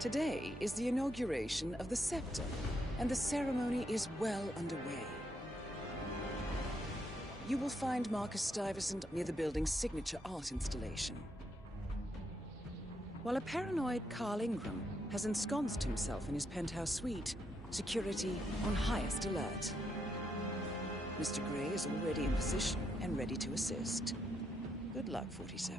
Today is the inauguration of the scepter, and the ceremony is well underway. You will find Marcus Stuyvesant near the building's signature art installation. While a paranoid Carl Ingram has ensconced himself in his penthouse suite, security on highest alert. Mr. Gray is already in position and ready to assist. Good luck, 47.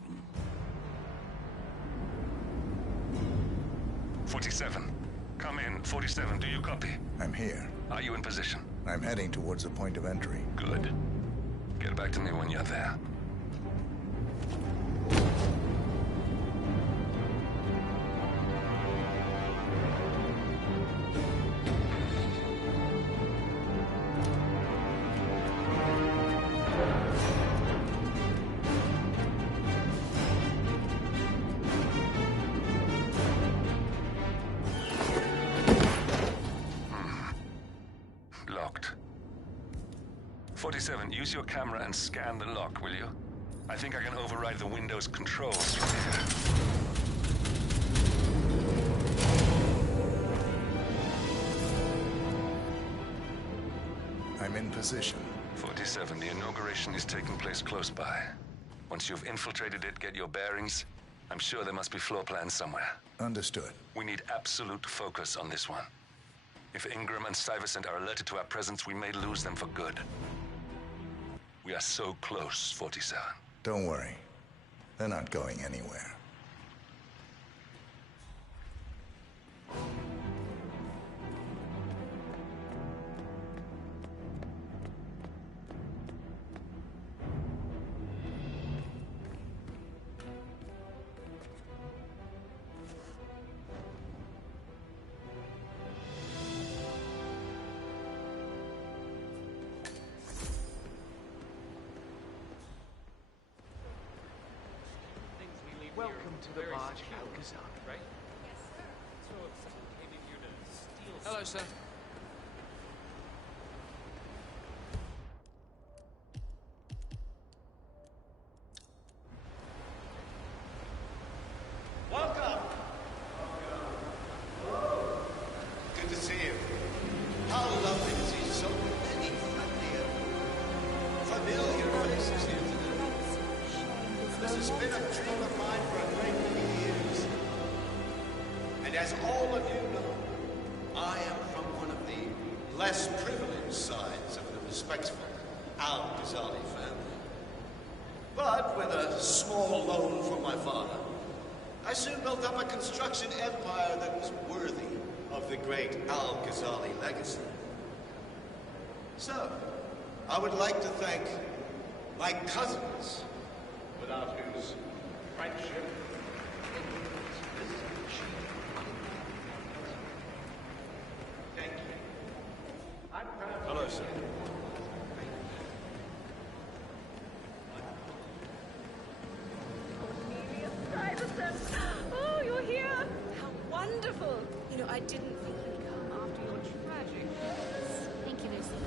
47. Come in. 47, do you copy? I'm here. Are you in position? I'm heading towards the point of entry. Good. Get back to me when you're there. Locked. 47, use your camera and scan the lock, will you? I think I can override the Windows controls from here. I'm in position. 47, the inauguration is taking place close by. Once you've infiltrated it, get your bearings. I'm sure there must be floor plans somewhere. Understood. We need absolute focus on this one. If Ingram and Stuyvesant are alerted to our presence, we may lose them for good. We are so close, 47. Don't worry. They're not going anywhere. Welcome to the barge, Alcazar. Right? Yes, sir. So if someone came in here to steal... Hello, sir. Welcome! Good to see you. How lovely to see so many familiar faces here today. This has been a dream of mine for a great many years. And as all of you know, I am from one of the less privileged sides of the respectful Al-Ghazali family. But with a small loan from my father, I soon built up a construction empire that was worthy of the great Al-Ghazali legacy. So, I would like to thank my cousins, without whose friendship thank you. Hello, sir. Oh, you're here! How wonderful! You know, I didn't think you'd come after your tragic loss. Thank you, Lucy.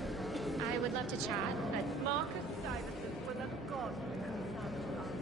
I would love to chat, but Marcus Stuyvesant was a god when it comes down to art.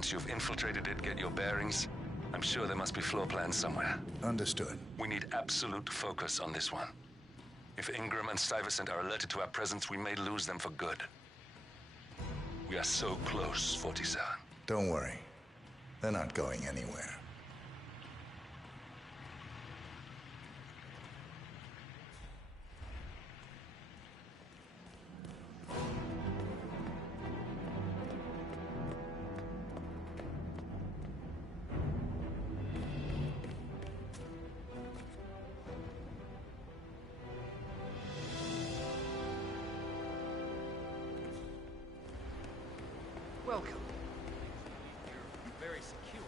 Once you've infiltrated it, get your bearings. I'm sure there must be floor plans somewhere. Understood. We need absolute focus on this one. If Ingram and Stuyvesant are alerted to our presence, we may lose them for good. We are so close, 47. Don't worry. They're not going anywhere. Welcome. You're very secure.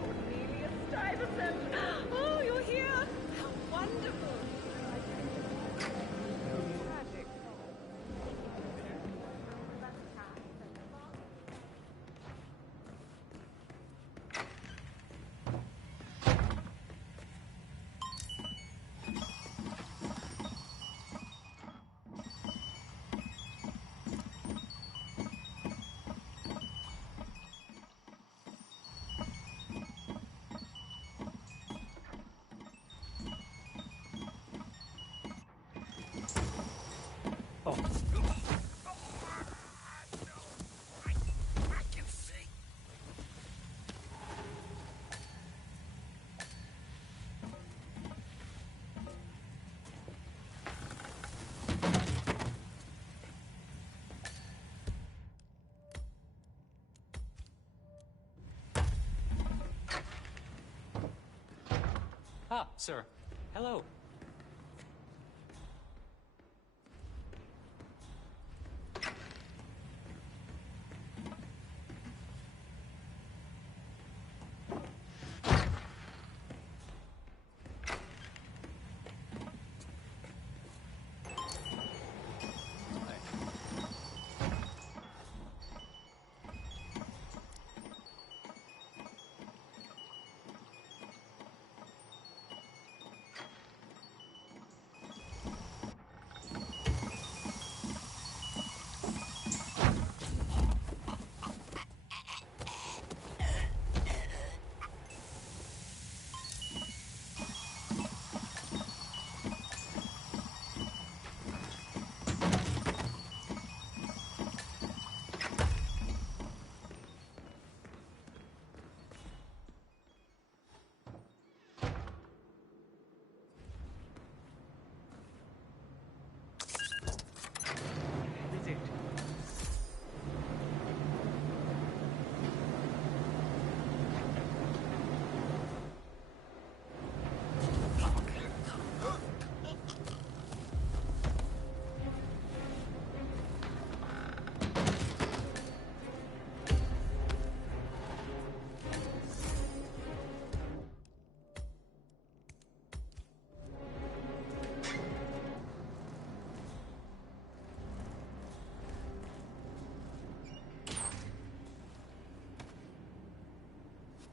Cornelia Stuyvesant! Oh, you're here! How wonderful! Tragic. Ah, sir. Hello.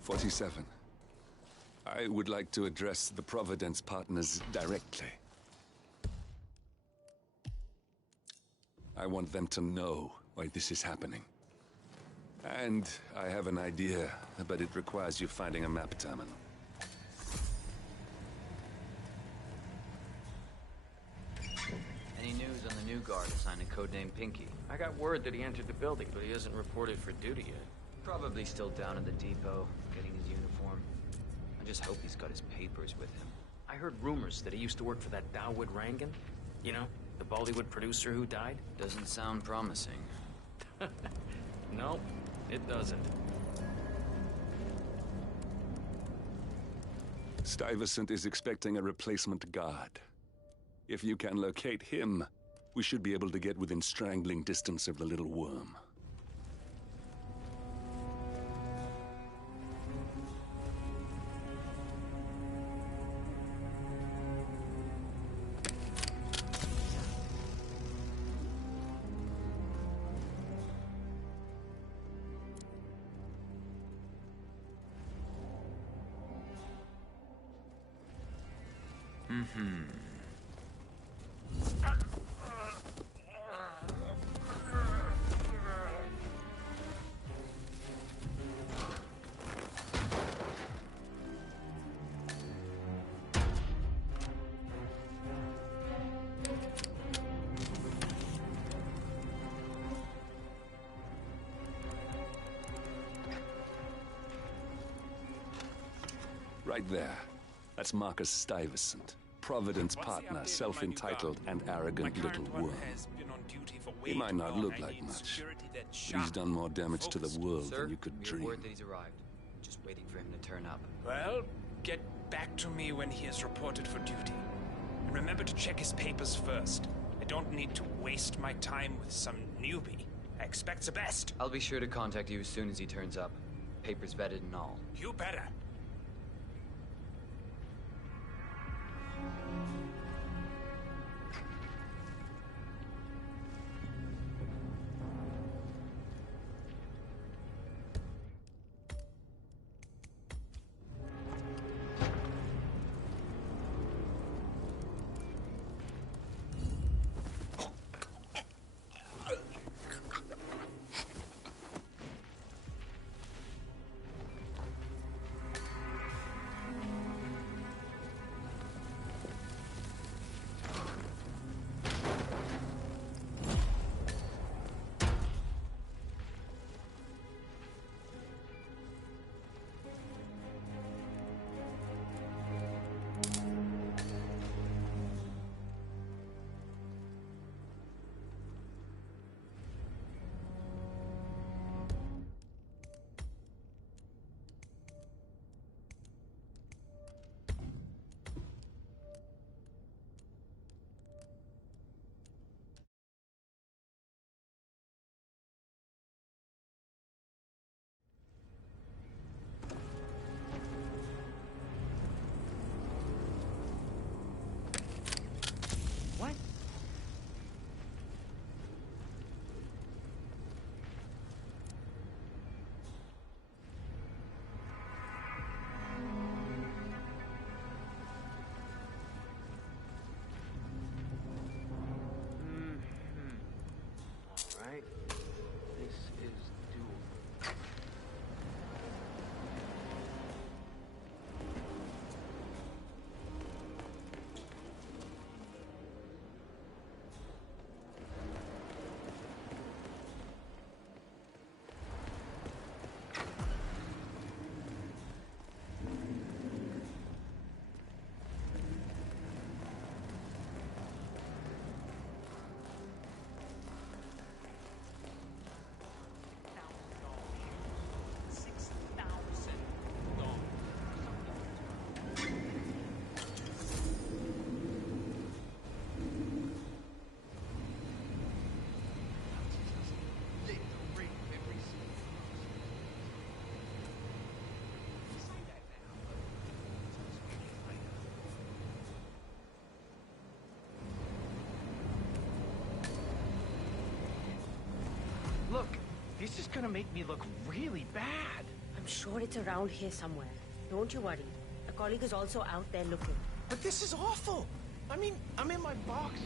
"47. I would like to address the Providence partners directly. I want them to know why this is happening. And I have an idea, but it requires you finding a map terminal. Any news on the new guard assigned to codename Pinky? I got word that he entered the building, but he hasn't reported for duty yet. Probably still down in the depot, getting his uniform. I just hope he's got his papers with him. I heard rumors that he used to work for that Dawood Rangan. You know, the Bollywood producer who died? Doesn't sound promising. No, it doesn't. Stuyvesant is expecting a replacement guard. If you can locate him, we should be able to get within strangling distance of the little worm. Right there. That's Marcus Stuyvesant, Providence partner, self-entitled and arrogant little worm. He might not look like much, but he's done more damage to the world than you could dream. Word that he's arrived. Just waiting for him to turn up. Well, get back to me when he is reported for duty. And remember to check his papers first. I don't need to waste my time with some newbie. I expect the best. I'll be sure to contact you as soon as he turns up. Papers vetted and all. You better. What? All right. This is doable. Look, this is gonna make me look really bad. I'm sure it's around here somewhere. Don't you worry. A colleague is also out there looking. But this is awful. I mean, I'm in my boxer.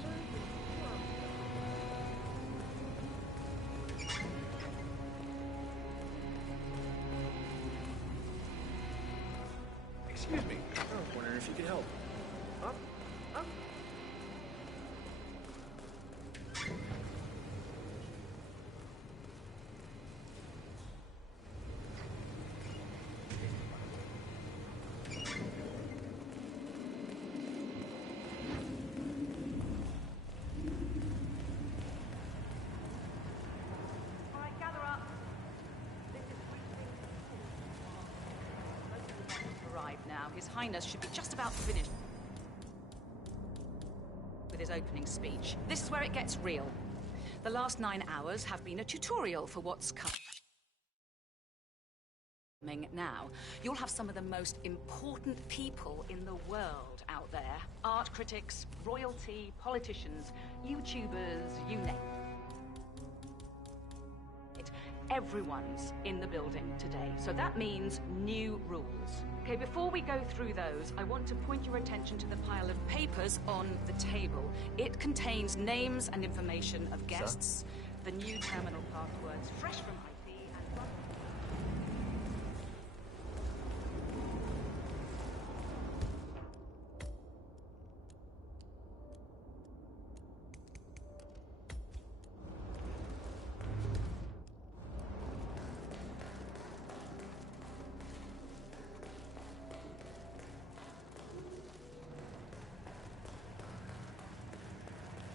Excuse me. I was wondering if you could help. Up, up. Now, His Highness should be just about finished with his opening speech. This is where it gets real. The last 9 hours have been a tutorial for what's coming now. You'll have some of the most important people in the world out there. Art critics, royalty, politicians, YouTubers, you name it. Everyone's in the building today, so that means new rules. Okay, before we go through those, I want to point your attention to the pile of papers on the table. It contains names and information of guests, the new terminal passwords, fresh from IP, and...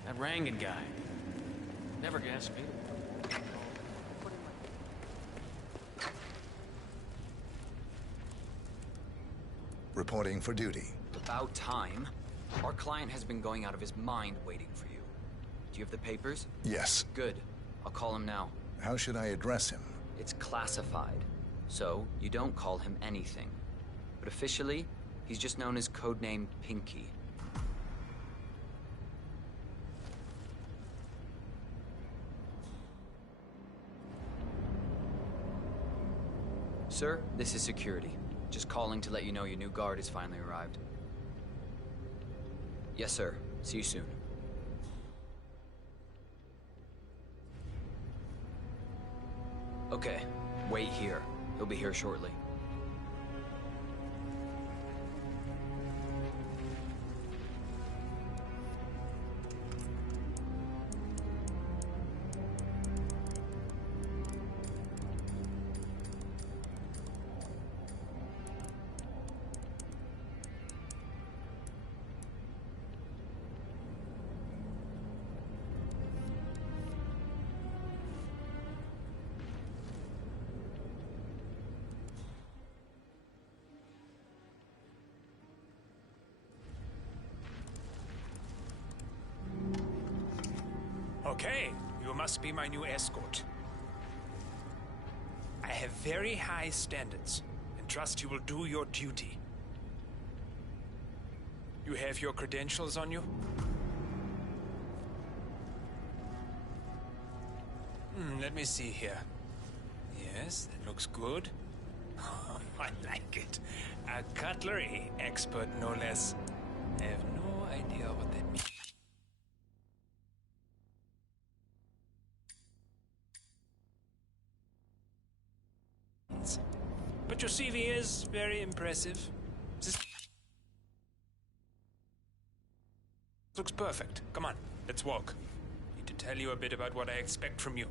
That Rangan guy. Never guessed me. Reporting for duty. About time. Our client has been going out of his mind waiting for you. Do you have the papers? Yes. Good. I'll call him now. How should I address him? It's classified, so you don't call him anything. But officially, he's just known as codenamed Pinky. Sir, this is security. Just calling to let you know your new guard has finally arrived. Yes, sir. See you soon. Okay, wait here. He'll be here shortly. Okay, you must be my new escort. I have very high standards, and trust you will do your duty. You have your credentials on you? Let me see here. Yes, that looks good. I like it. A cutlery expert, no less. I have no idea what that means. But your CV is very impressive. This looks perfect. Come on, let's walk. Need to tell you a bit about what I expect from you.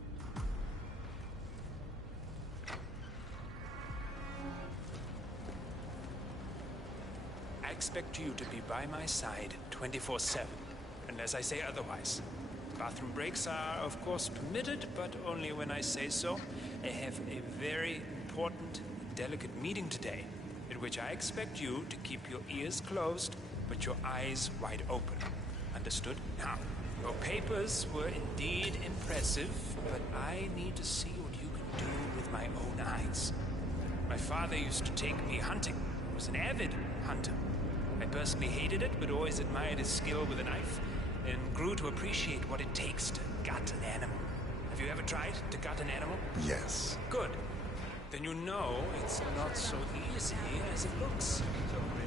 I expect you to be by my side 24/7, unless I say otherwise. Bathroom breaks are, of course, permitted, but only when I say so. I have a very important, delicate meeting today, in which I expect you to keep your ears closed, but your eyes wide open. Understood? Now, your papers were indeed impressive, but I need to see what you can do with my own eyes. My father used to take me hunting. He was an avid hunter. I personally hated it, but always admired his skill with a knife, and grew to appreciate what it takes to gut an animal. Have you ever tried to gut an animal? Yes. Good. Then you know it's not so easy as it looks.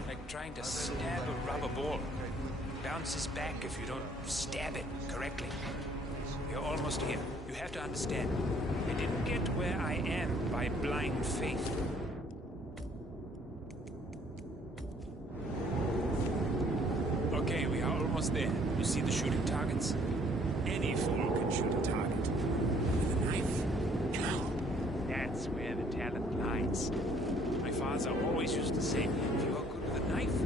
Like trying to stab a rubber ball. It bounces back if you don't stab it correctly. You're almost here. You have to understand. I didn't get where I am by blind faith. Okay, we are almost there. You see the shooting targets? Any fool can shoot a target. With a knife? No. That's where the talent lies. My father always used to say, if you are good with a knife,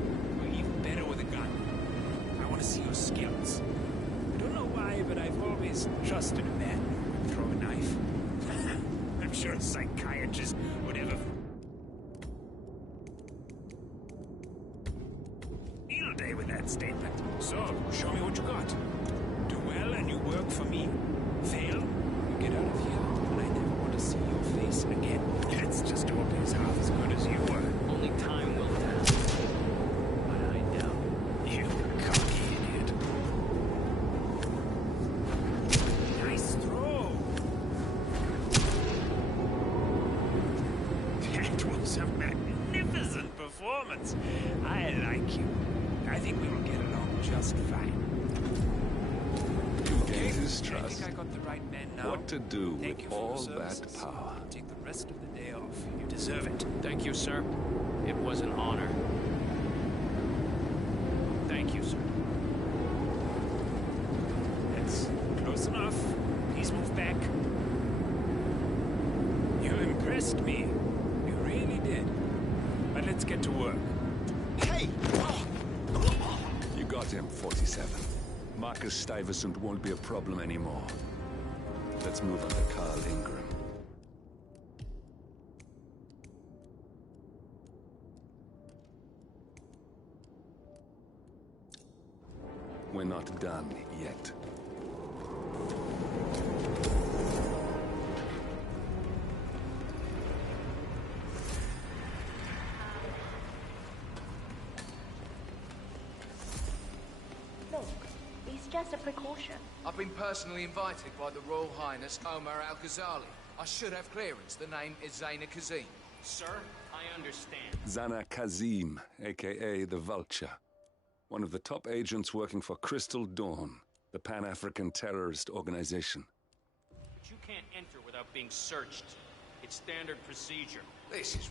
you're even better with a gun. I want to see your skills. I don't know why, but I've always trusted a man who can throw a knife. I'm sure a psychiatrist would have a field day with that statement. So, show me what you got. Do well and you work for me. Fail, you get out of here. And I never want to see your face again. Let's just hope he's half as good as you were. Only time will tell. But I doubt it. You cocky idiot. Nice throw. That was a magnificent performance. just fine. You gained his I trust. think I got the right man now. What to do Thank with you for all your that services. power? Take the rest of the day off. You deserve it. Thank you, sir. It was an honor. Thank you, sir. That's close enough. Please move back. You impressed me. You really did. But let's get to work. Hey! You got him, 47. Marcus Stuyvesant won't be a problem anymore. Let's move on to Carl Ingram. We're not done yet. Look, it's just a precaution. I've been personally invited by the Royal Highness Omar Al-Ghazali. I should have clearance. The name is Zaina Kazim. Sir, I understand. Zana Kazim, aka the Vulture. One of the top agents working for Crystal Dawn, the Pan-African terrorist organization. But you can't enter without being searched. It's standard procedure. This is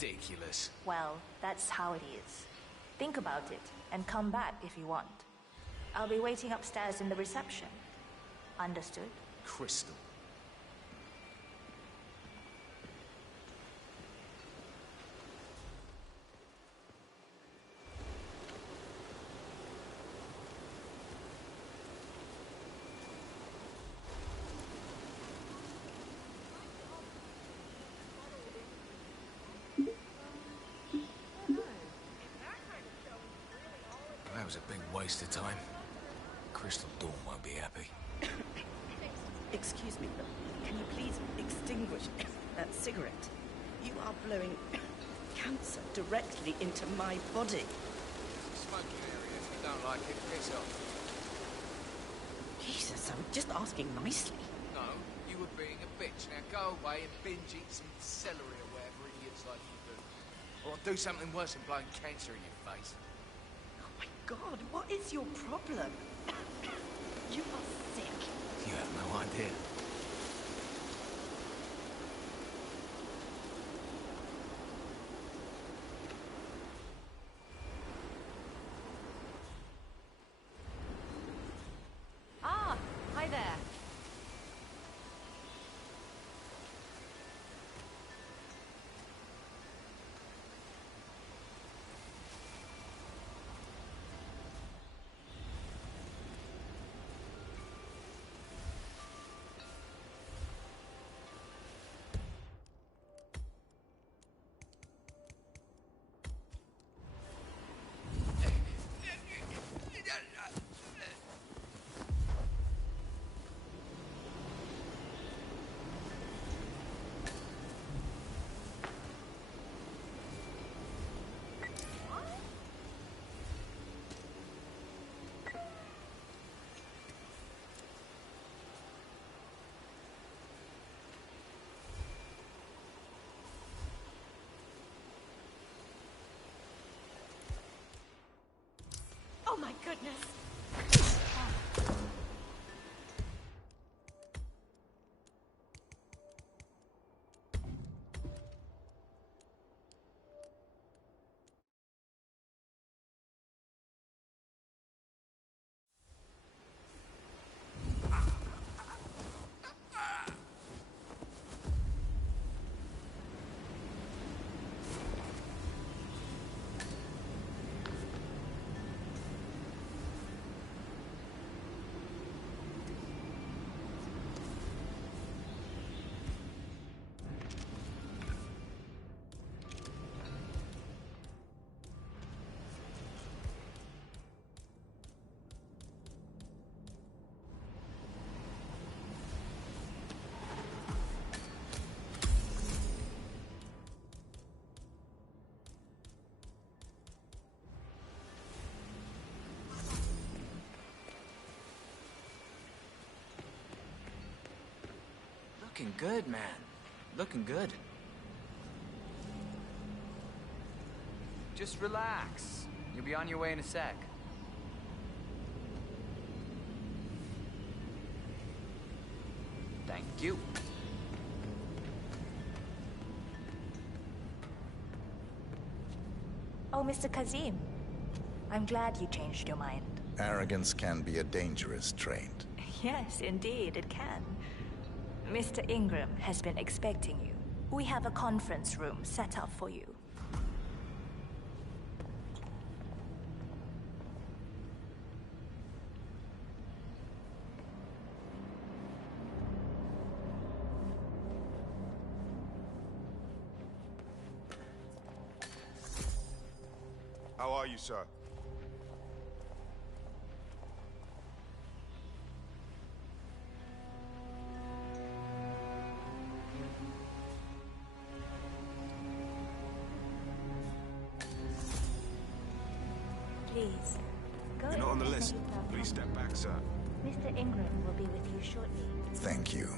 ridiculous. Well, that's how it is. Think about it, and come back if you want. I'll be waiting upstairs in the reception. Understood? Crystal. That was a big waste of time. Crystal Dawn won't be happy. Excuse me, but can you please extinguish that cigarette? You are blowing cancer directly into my body. It's a smoking area. If you don't like it, piss off. Jesus, I'm just asking nicely. No, you were being a bitch. Now go away and binge eat some celery or whatever idiots like you do. Or I'll do something worse than blowing cancer in your face. Oh my God, what is your problem? You are sick. You have no idea. Ah, hi there. Oh my goodness. Looking good, man. Looking good. Just relax. You'll be on your way in a sec. Thank you. Oh, Mr. Kazim. I'm glad you changed your mind. Arrogance can be a dangerous trait. Yes, indeed, it can. Mr. Ingram has been expecting you. We have a conference room set up for you. How are you, sir? Please, go You're not on the and list. make yourself Please step back, sir. Mr. Ingram will be with you shortly. Thank you.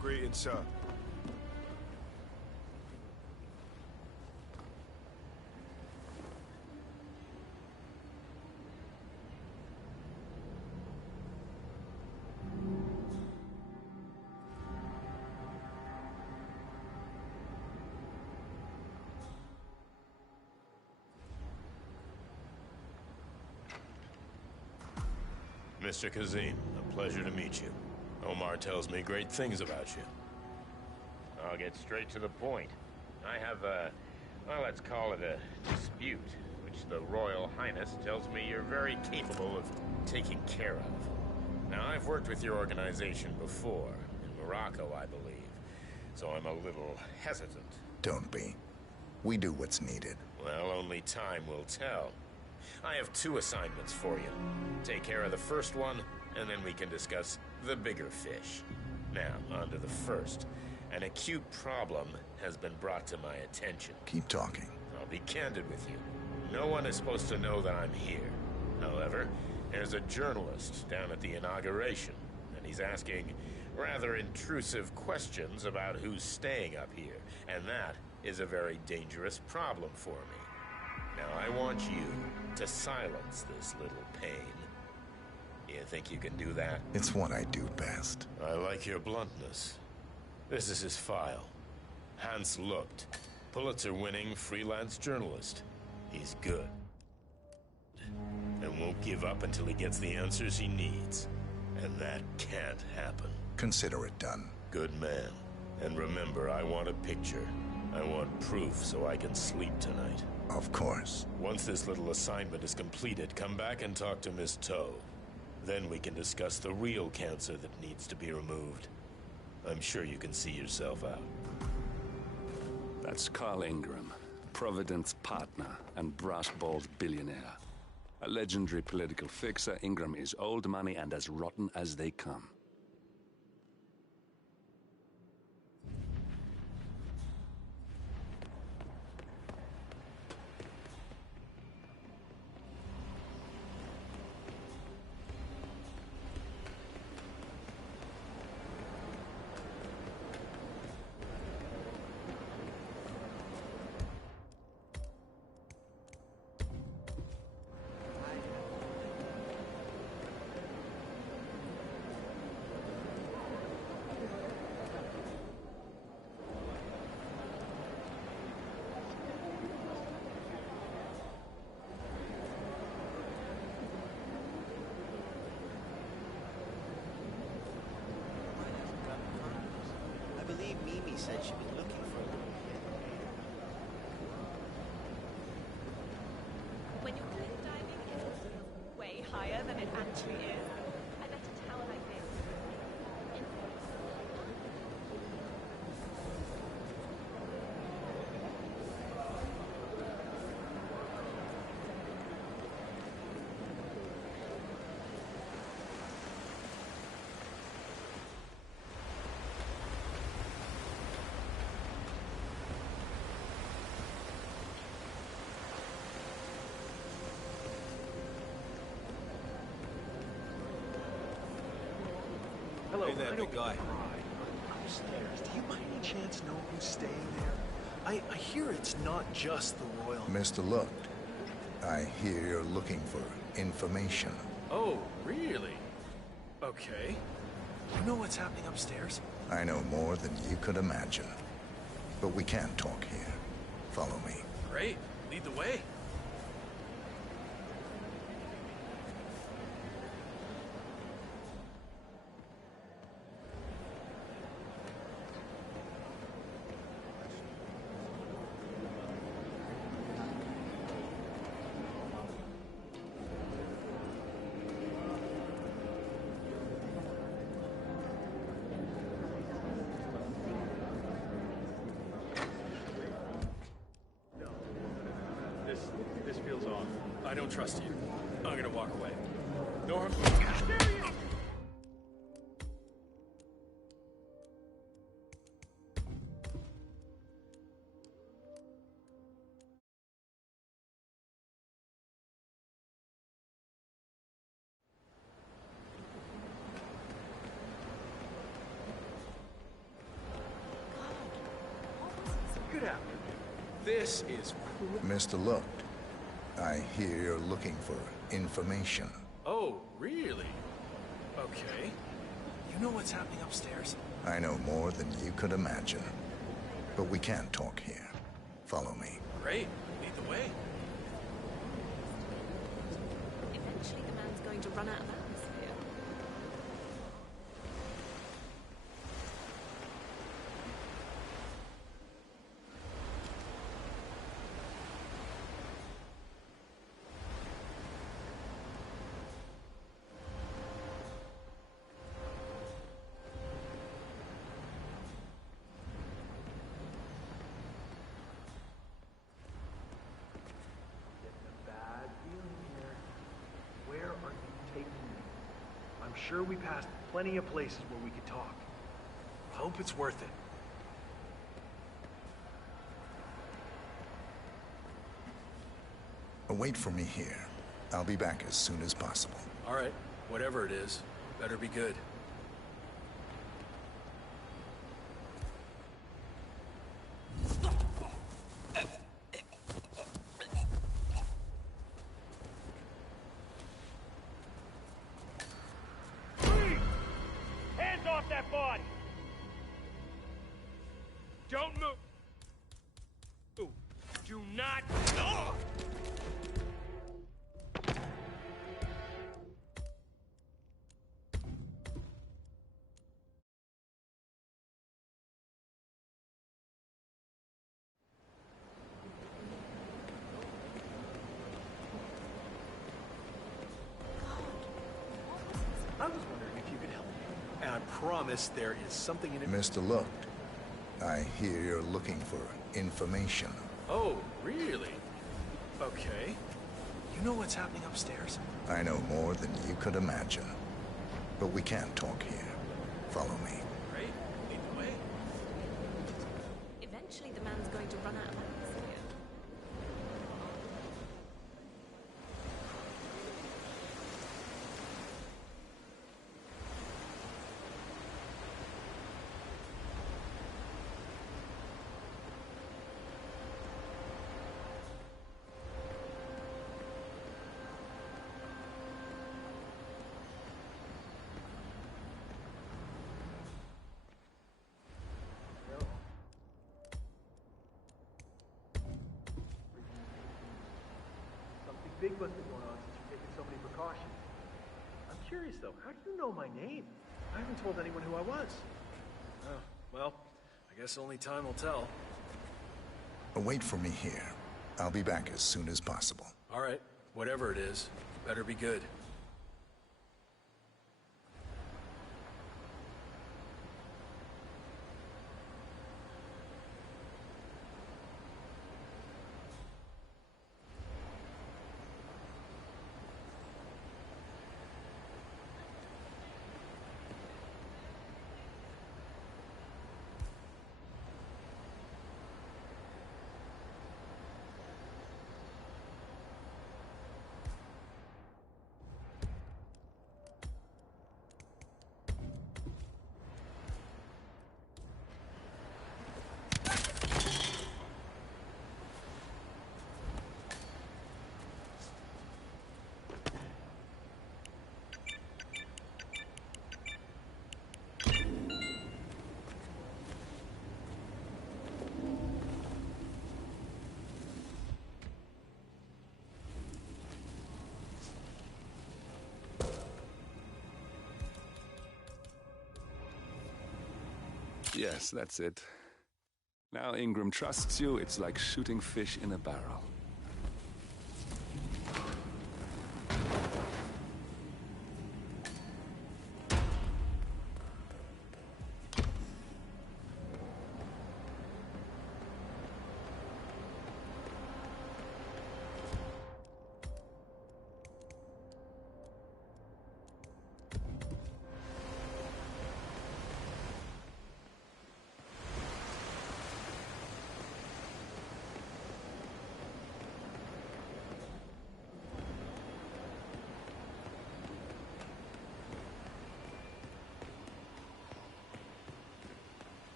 Greetings, sir. Mr. Kazim, a pleasure to meet you. Omar tells me great things about you. I'll get straight to the point. I have a, well, let's call it a dispute, which the Royal Highness tells me you're very capable of taking care of. Now, I've worked with your organization before, in Morocco, I believe, so I'm a little hesitant. Don't be. We do what's needed. Well, only time will tell. I have 2 assignments for you. Take care of the first one, and then we can discuss the bigger fish. Now, on to the first. An acute problem has been brought to my attention. Keep talking. I'll be candid with you. No one is supposed to know that I'm here. However, there's a journalist down at the inauguration, and he's asking rather intrusive questions about who's staying up here, and that is a very dangerous problem for me. Now, I want you to silence this little pain. You think you can do that? It's what I do best. I like your bluntness. This is his file. Hans Lucht, Pulitzer-winning freelance journalist. He's good. And won't give up until he gets the answers he needs. And that can't happen. Consider it done. Good man. And remember, I want a picture. I want proof so I can sleep tonight. Of course. Once this little assignment is completed, come back and talk to Miss Toe. Then we can discuss the real cancer that needs to be removed. I'm sure you can see yourself out. That's Carl Ingram, Providence partner and brass-balled billionaire. A legendary political fixer, Ingram is old money and as rotten as they come. I believe Mimi said she'd been looking for them. When you're cliff diving, it feels way higher than it actually is. I bet a tower like this. Hello, Hey there, big guy. Upstairs. Do you by any chance know who's staying there? I hear it's not just the royal... Mr. Looked, I hear you're looking for information. Oh, really? Okay. You know what's happening upstairs? I know more than you could imagine. But we can't talk here. Follow me. Great. Lead the way. This feels off. I don't trust you. I'm gonna walk away. Norm? Good afternoon. This is... Mr. Looked, I hear you're looking for information. Oh, really? Okay. You know what's happening upstairs? I know more than you could imagine. But we can't talk here. Follow me. Great. Lead the way. Eventually the man's going to run out of atmosphere. Bad feeling here. Where are you taking me? I'm sure we passed plenty of places where we could talk. Hope it's worth it. Wait for me here. I'll be back as soon as possible. All right. Whatever it is, better be good. Hands off that body! Don't move! Ooh, do not... Oh! I was wondering if you could help me. And I promise there is something in it... Mr. Looked, I hear you're looking for information. Oh, really? Okay. You know what's happening upstairs? I know more than you could imagine. But we can't talk here. Follow me. Great. Lead the way. Eventually the man's going to run out of atmosphere. Something big must be going on since you're taking so many precautions. I'm curious, though. How do you know my name? I haven't told anyone who I was. Oh, well, I guess only time will tell. Wait for me here. I'll be back as soon as possible. All right. Whatever it is, better be good. Yes, that's it. Now Ingram trusts you, it's like shooting fish in a barrel.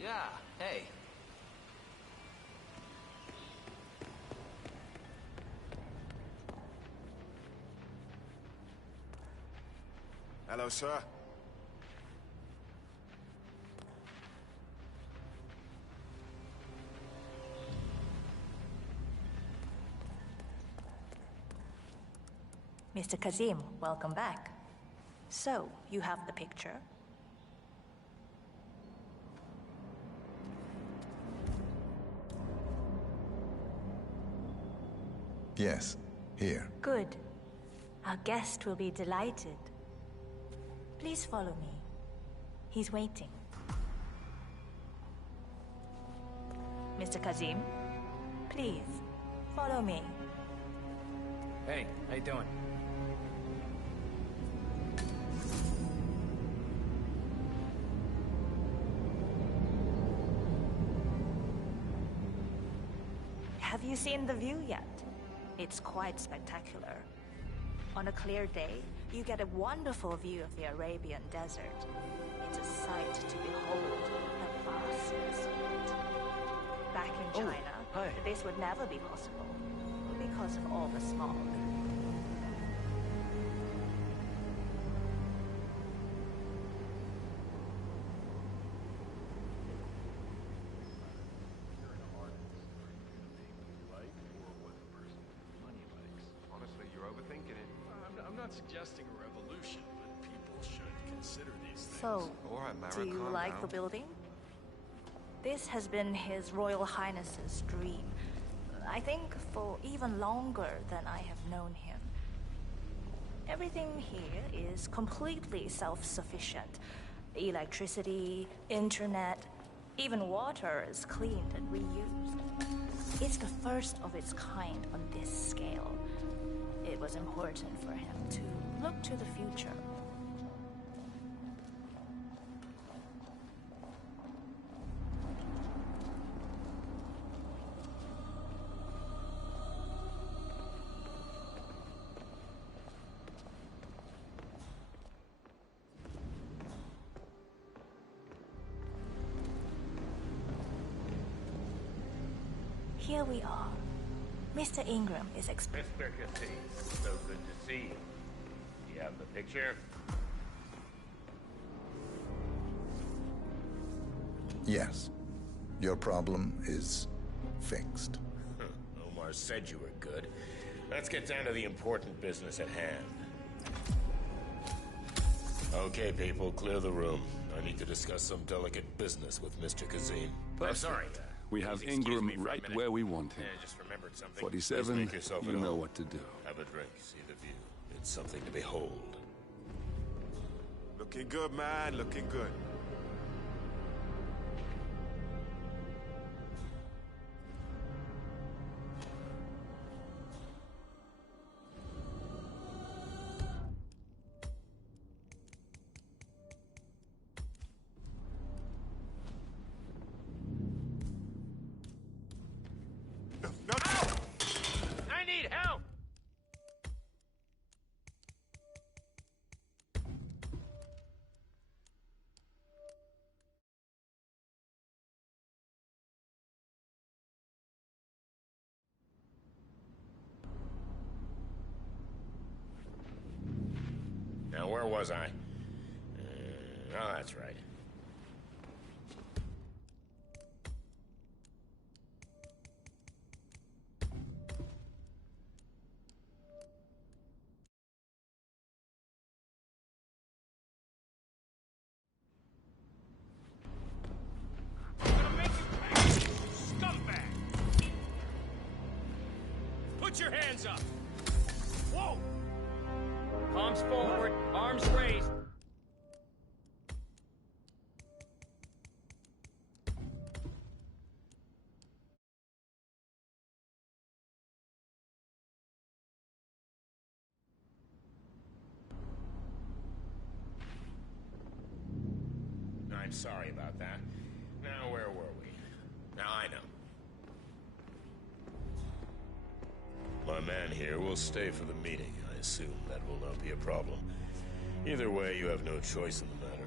Yeah, hey. Hello, sir. Mr. Kazim, welcome back. So, you have the picture? Yes, here. Good. Our guest will be delighted. Please follow me. He's waiting. Mr. Kazim, please, follow me. Hey, how you doing? Have you seen the view yet? It's quite spectacular. On a clear day, you get a wonderful view of the Arabian desert. It's a sight to behold, the vastness of it. Back in China, this would never be possible, because of all the smog. I'm not suggesting a revolution, but people should consider these things. So, All right, Mara, do you calm like down. the building? This has been His Royal Highness's dream. I think for even longer than I have known him. Everything here is completely self-sufficient. Electricity, internet, even water is cleaned and reused. It's the first of its kind on this scale. It was important for him to look to the future. Here we are. Mr. Ingram is Mr. Cassie, so good to see you. Do you have the picture? Yes. Your problem is fixed. Omar said you were good. Let's get down to the important business at hand. Okay, people, clear the room. I need to discuss some delicate business with Mr. Kazim. Perfect. I'm sorry. We have Please excuse Ingram me for a right minute. where we want him. I just remembered something. 47, Please make yourself you at know home. what to do. Have a drink, see the view. It's something to behold. Looking good, man. Looking good. I need help! Now, where was I? Oh, that's right. Put your hands up! Whoa! Palms forward, arms raised. I'm sorry about that. Now, where were we? Now I know. My man here will stay for the meeting. I assume that will not be a problem. Either way, you have no choice in the matter.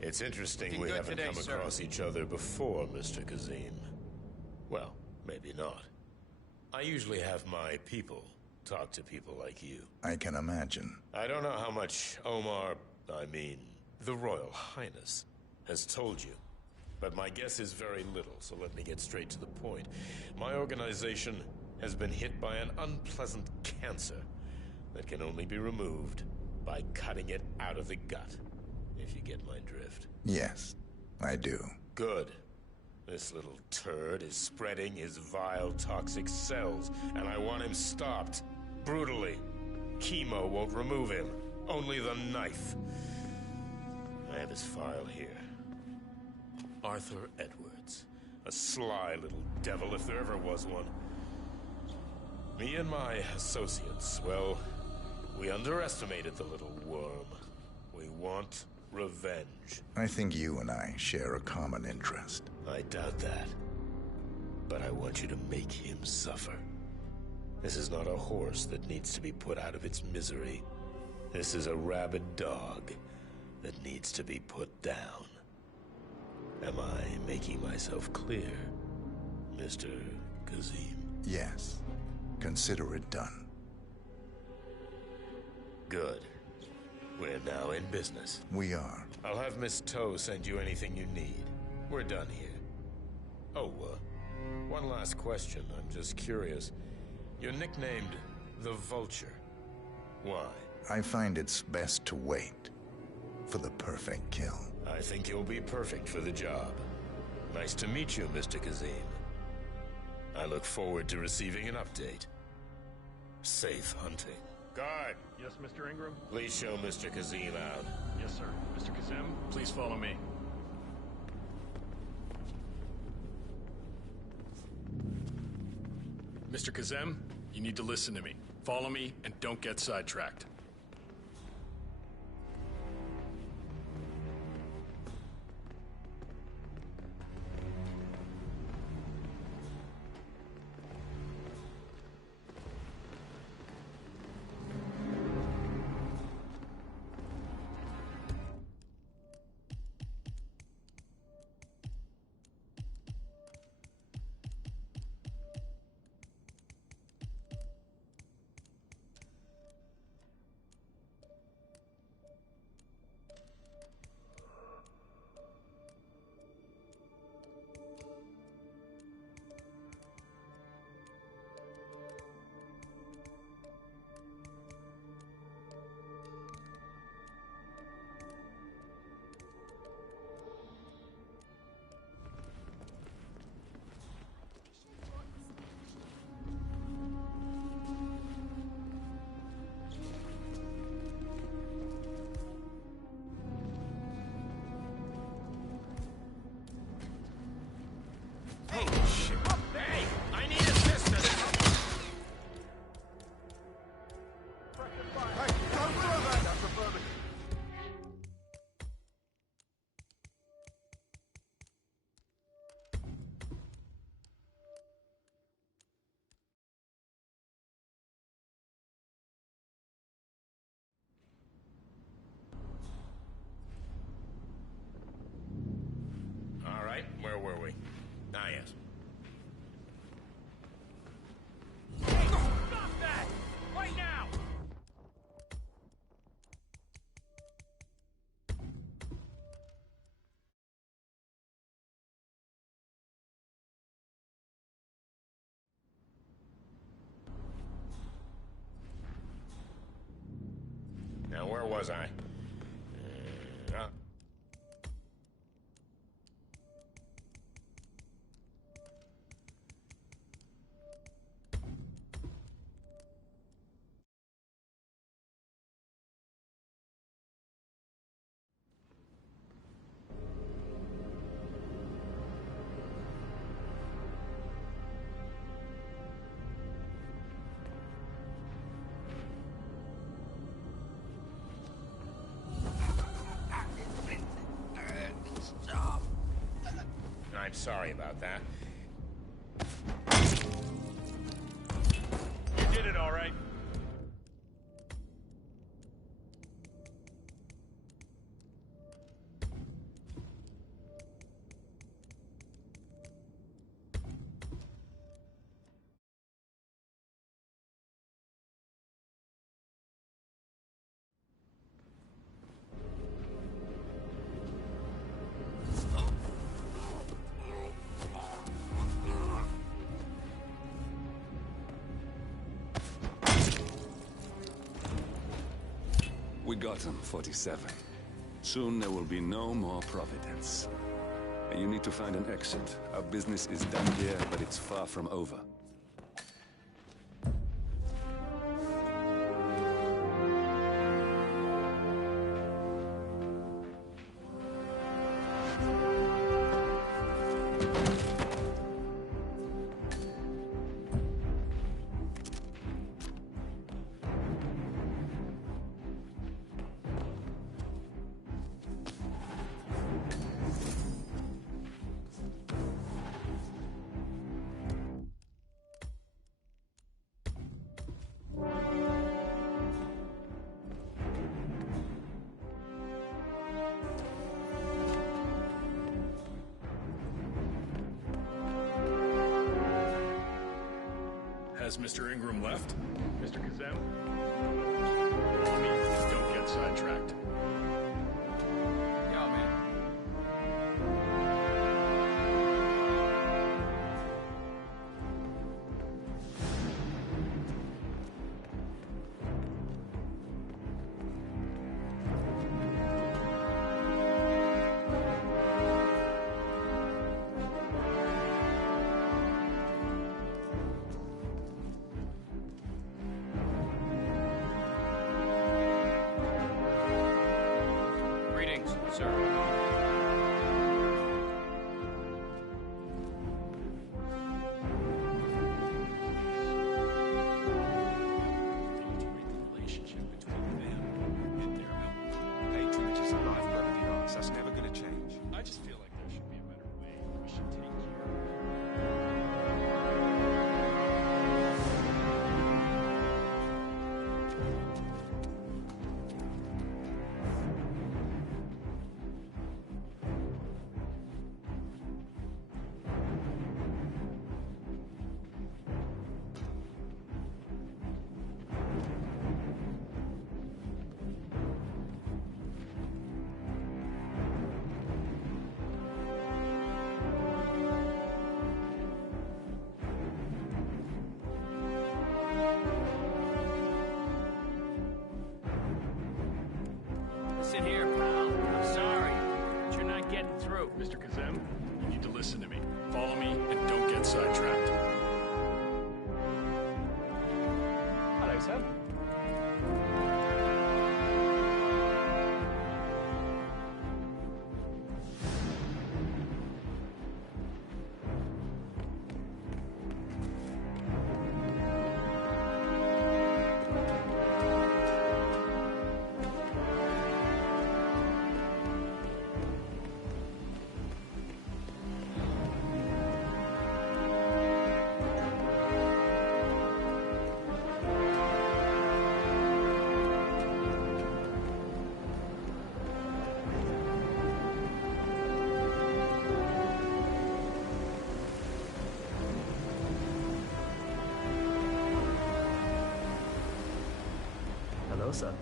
It's interesting we haven't come across each other before, Mr. Kazim. Well, maybe not. I usually have my people talk to people like you. I can imagine. I don't know how much the Royal Highness, has told you. But my guess is very little, so let me get straight to the point. My organization has been hit by an unpleasant cancer that can only be removed by cutting it out of the gut, if you get my drift. Yes, I do. Good. This little turd is spreading his vile, toxic cells, and I want him stopped. Brutally. Chemo won't remove him. Only the knife. I have his file here. Arthur Edwards. A sly little devil, if there ever was one. Me and my associates, well, we underestimated the little worm. We want revenge. I think you and I share a common interest. I doubt that. But I want you to make him suffer. This is not a horse that needs to be put out of its misery. This is a rabid dog that needs to be put down. Am I making myself clear, Mr. Kazim? Yes. Consider it done. Good. We're now in business. We are. I'll have Miss Toe send you anything you need. We're done here. Oh, one last question. I'm just curious. You're nicknamed the Vulture. Why? I find it's best to wait for the perfect kill. I think you'll be perfect for the job. Nice to meet you, Mr. Kazim. I look forward to receiving an update. Safe hunting. Guard! Yes, Mr. Ingram? Please show Mr. Kazim out. Yes, sir. Mr. Kazim, please follow me. Mr. Kazim, you need to listen to me. Follow me and don't get sidetracked. Where were we? Ah, yes. Hey, stop that! Right now! Now, where where was I? I'm sorry about that. You did it all right. We got him, 47. Soon there will be no more Providence. And you need to find an exit. Our business is done here, but it's far from over. Has Mr. Ingram left? Mr. Kazem? Follow me. Don't get sidetracked. Yeah, man. Greetings, sir. Relationship between them and their own. Patronage is a lifeblood of the arts. That's never going to change. I just feel like there should be a better way. We should take care Listen here, pal. I'm sorry, but you're not getting through. Mr. Kazem, you need to listen to me. Follow me and don't get sidetracked. Hello, sir. Hello, sir.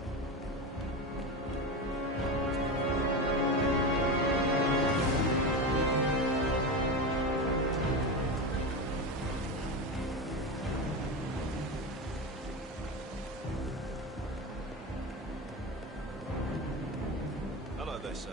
there, sir.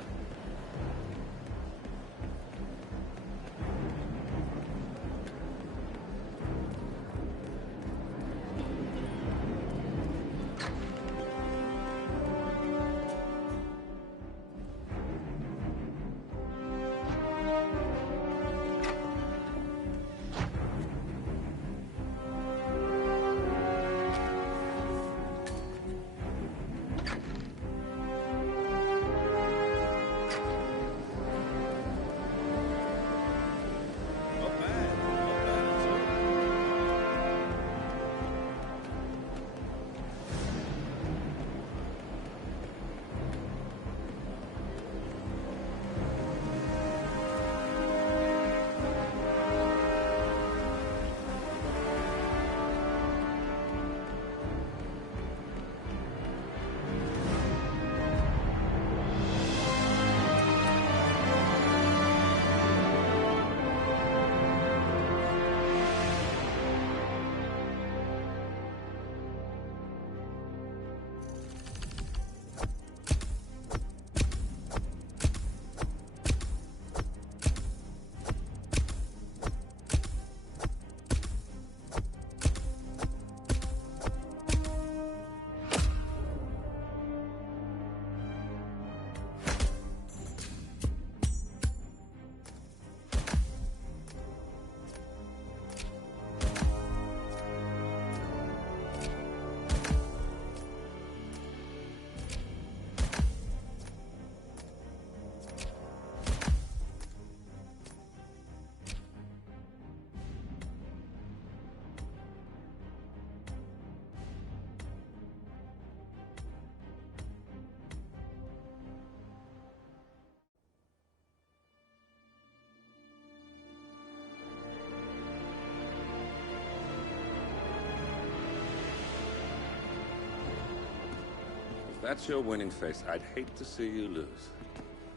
If that's your winning face, I'd hate to see you lose.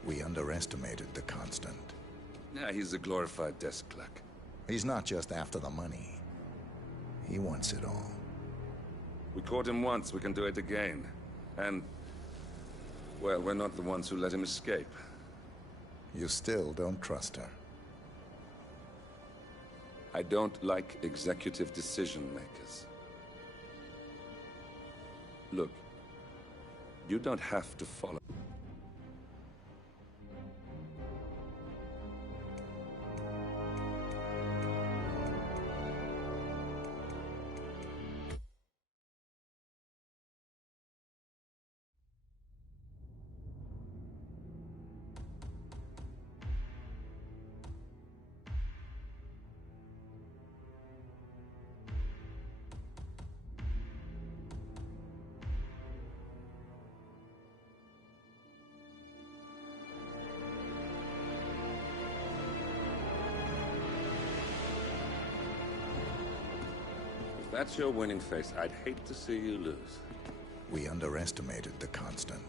We underestimated the Constant. Yeah, he's a glorified desk clerk. He's not just after the money. He wants it all. We caught him once, we can do it again. And, well, we're not the ones who let him escape. You still don't trust her. I don't like executive decision makers. Look, you don't have to follow. If that's your winning face, I'd hate to see you lose. We underestimated the Constant.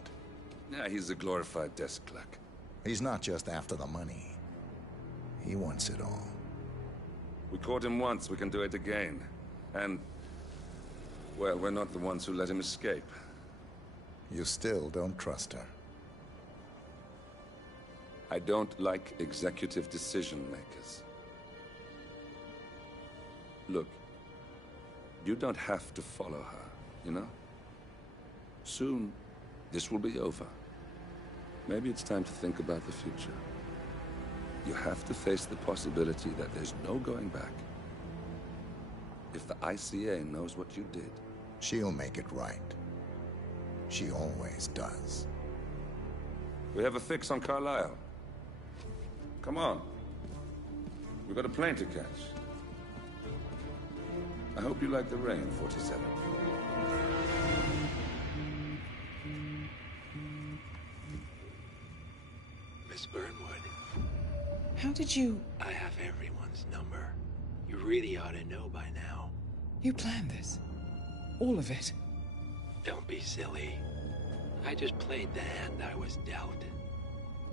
Yeah, he's a glorified desk clerk. He's not just after the money. He wants it all. We caught him once, we can do it again. And, well, we're not the ones who let him escape. You still don't trust her. I don't like executive decision makers. Look, you don't have to follow her, you know? Soon, this will be over. Maybe it's time to think about the future. You have to face the possibility that there's no going back. If the ICA knows what you did... She'll make it right. She always does. We have a fix on Carlisle. Come on. We've got a plane to catch. I hope you like the rain, 47. Miss Burnwood. How did you... I have everyone's number. You really ought to know by now. You planned this? All of it? Don't be silly. I just played the hand I was dealt.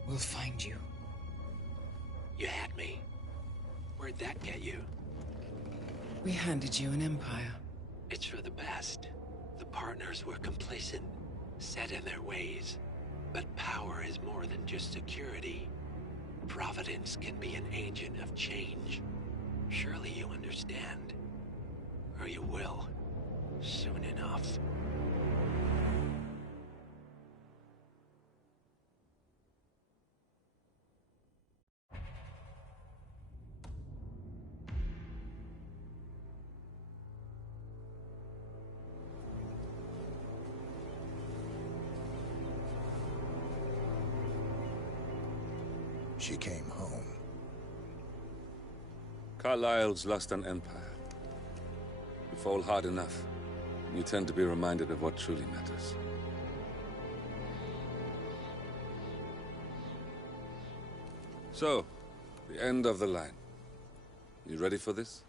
We'll find you. You had me. Where'd that get you? We handed you an empire. It's for the best. The partners were complacent, set in their ways. But power is more than just security. Providence can be an agent of change. Surely you understand. Or you will. Soon enough. She came home. Carlyle's lost an empire. You fall hard enough, you tend to be reminded of what truly matters. So, the end of the line. You ready for this?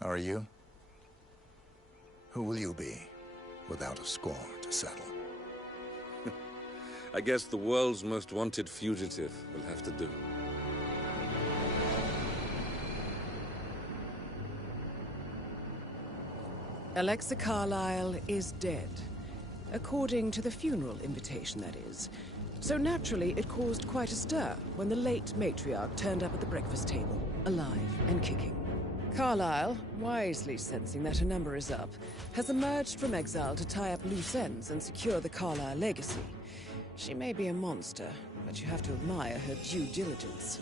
Are you? Who will you be, without a score to settle? I guess the world's most wanted fugitive will have to do. Alexa Carlyle is dead. According to the funeral invitation, that is. So naturally, it caused quite a stir when the late matriarch turned up at the breakfast table, alive and kicking. Carlyle, wisely sensing that her number is up, has emerged from exile to tie up loose ends and secure the Carlyle legacy. She may be a monster, but you have to admire her due diligence.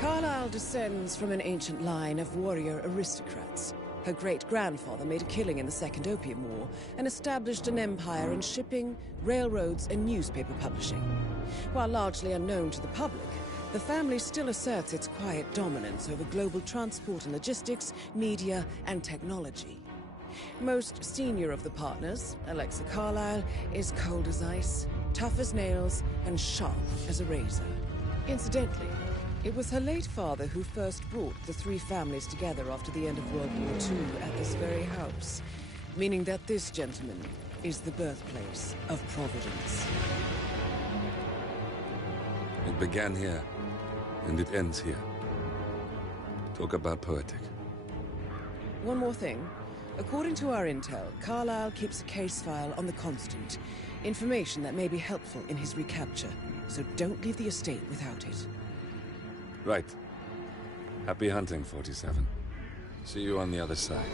Carlyle descends from an ancient line of warrior aristocrats. Her great-grandfather made a killing in the Second Opium War and established an empire in shipping, railroads, and newspaper publishing. While largely unknown to the public, the family still asserts its quiet dominance over global transport and logistics, media, and technology. Most senior of the partners, Alexa Carlyle, is cold as ice, tough as nails, and sharp as a razor. Incidentally, it was her late father who first brought the three families together after the end of World War II at this very house, meaning that this gentleman is the birthplace of Providence. It began here, and it ends here. Talk about poetic. One more thing. According to our intel, Carlyle keeps a case file on the Constant. Information that may be helpful in his recapture, so don't leave the estate without it. Right. Happy hunting, 47. See you on the other side.